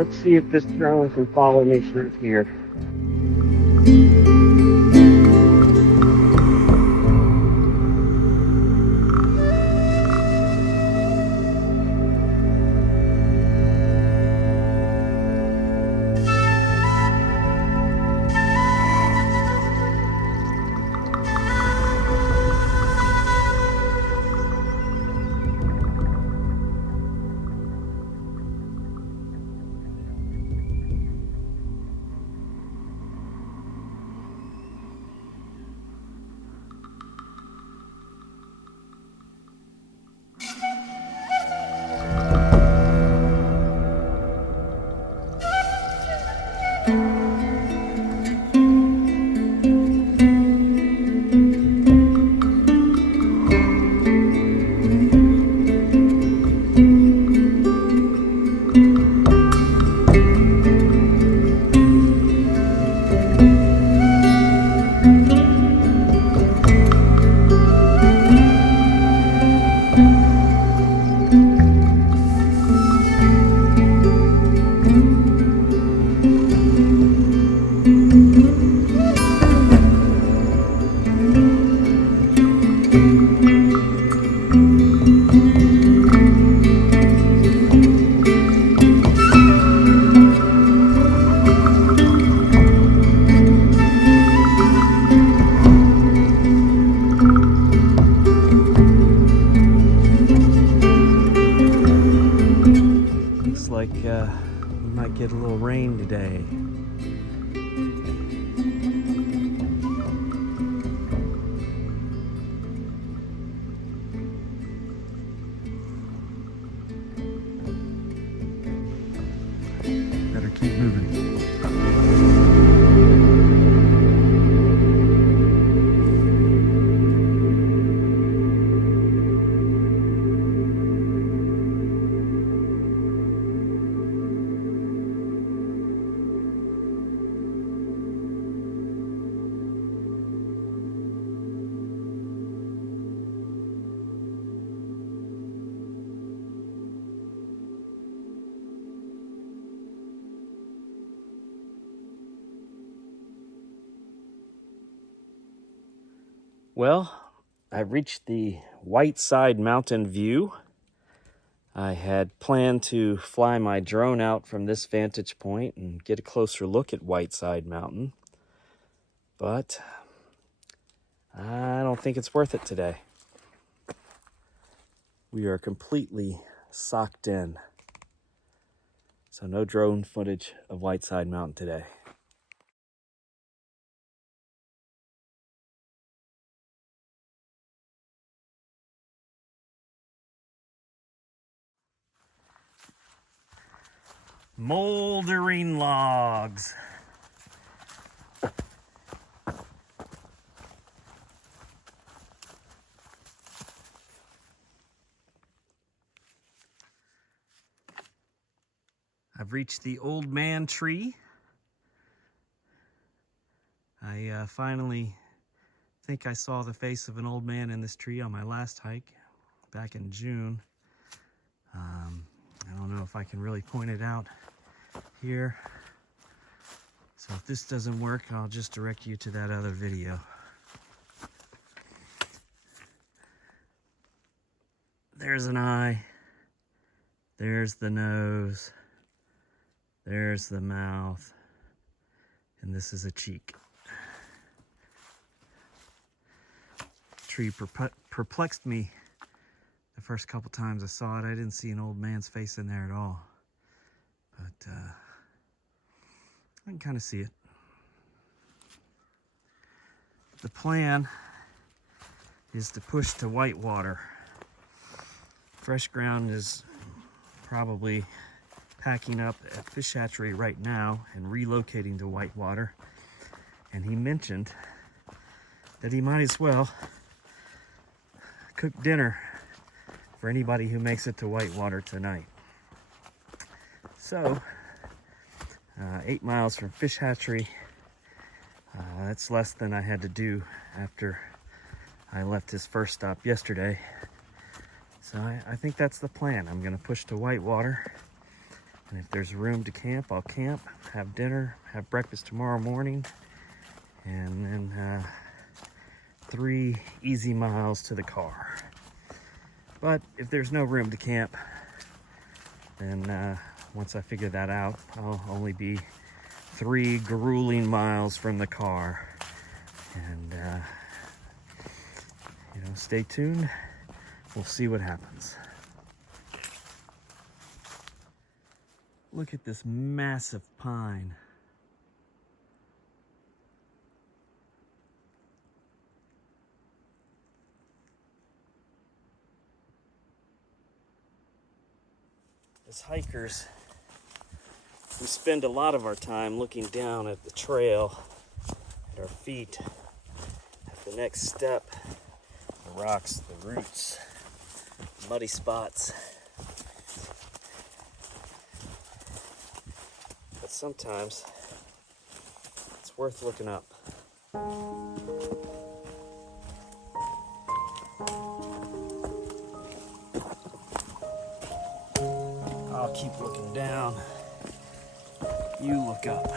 Let's see if this drone can follow me through here. We might get a little rain today. Better keep moving. Well, I've reached the Whiteside Mountain view. I had planned to fly my drone out from this vantage point and get a closer look at Whiteside Mountain, but I don't think it's worth it today. We are completely socked in, so no drone footage of Whiteside Mountain today. Moldering logs. I've reached the old man tree. I finally think I saw the face of an old man in this tree on my last hike back in June. I don't know if I can really point it out here. So if this doesn't work, I'll just direct you to that other video. There's an eye. There's the nose. There's the mouth. And this is a cheek. Tree perplexed me the first couple times I saw it. I didn't see an old man's face in there at all. But I can kind of see it. The plan is to push to Whitewater. Fresh Ground is probably packing up at Fish Hatchery right now and relocating to Whitewater. And he mentioned that he might as well cook dinner for anybody who makes it to Whitewater tonight. So, 8 miles from Fish Hatchery. That's less than I had to do after I left his first stop yesterday. So I think that's the plan. I'm going to push to Whitewater And if there's room to camp, I'll camp, have dinner, have breakfast tomorrow morning, and then 3 easy miles to the car. But if there's no room to camp, then once I figure that out, I'll only be 3 grueling miles from the car. And stay tuned. We'll see what happens. Look at this massive pine. As hikers, we spend a lot of our time looking down at the trail, at our feet, at the next step, the rocks, the roots, muddy spots. But sometimes it's worth looking up. I'll keep looking down. You look up.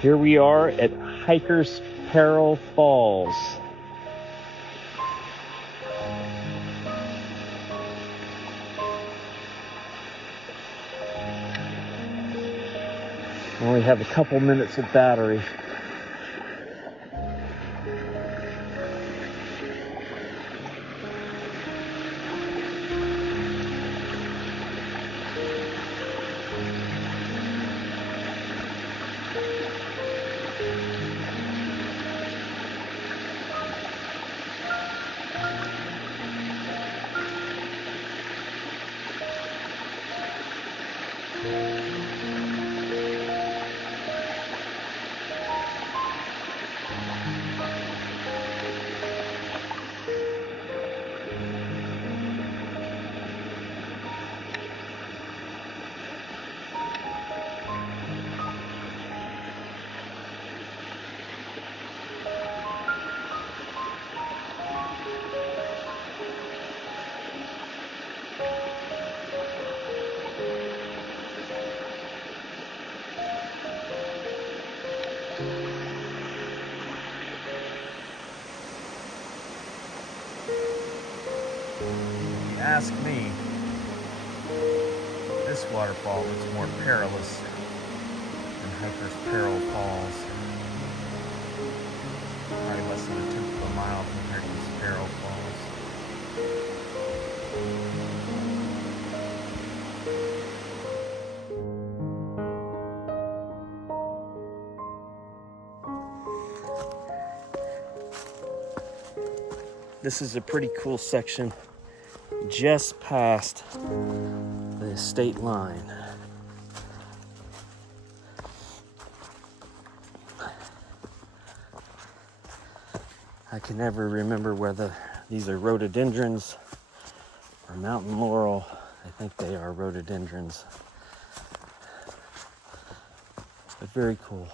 Here we are at Hiker's Peril Falls. Only have a couple minutes of battery. Ask me, this waterfall is more perilous than Hiker's Peril Falls. Probably less than 1/10 of a mile from Hiker's Peril Falls. This is a pretty cool section just past the state line. I can never remember whether these are rhododendrons or mountain laurel. I think they are rhododendrons. But very cool.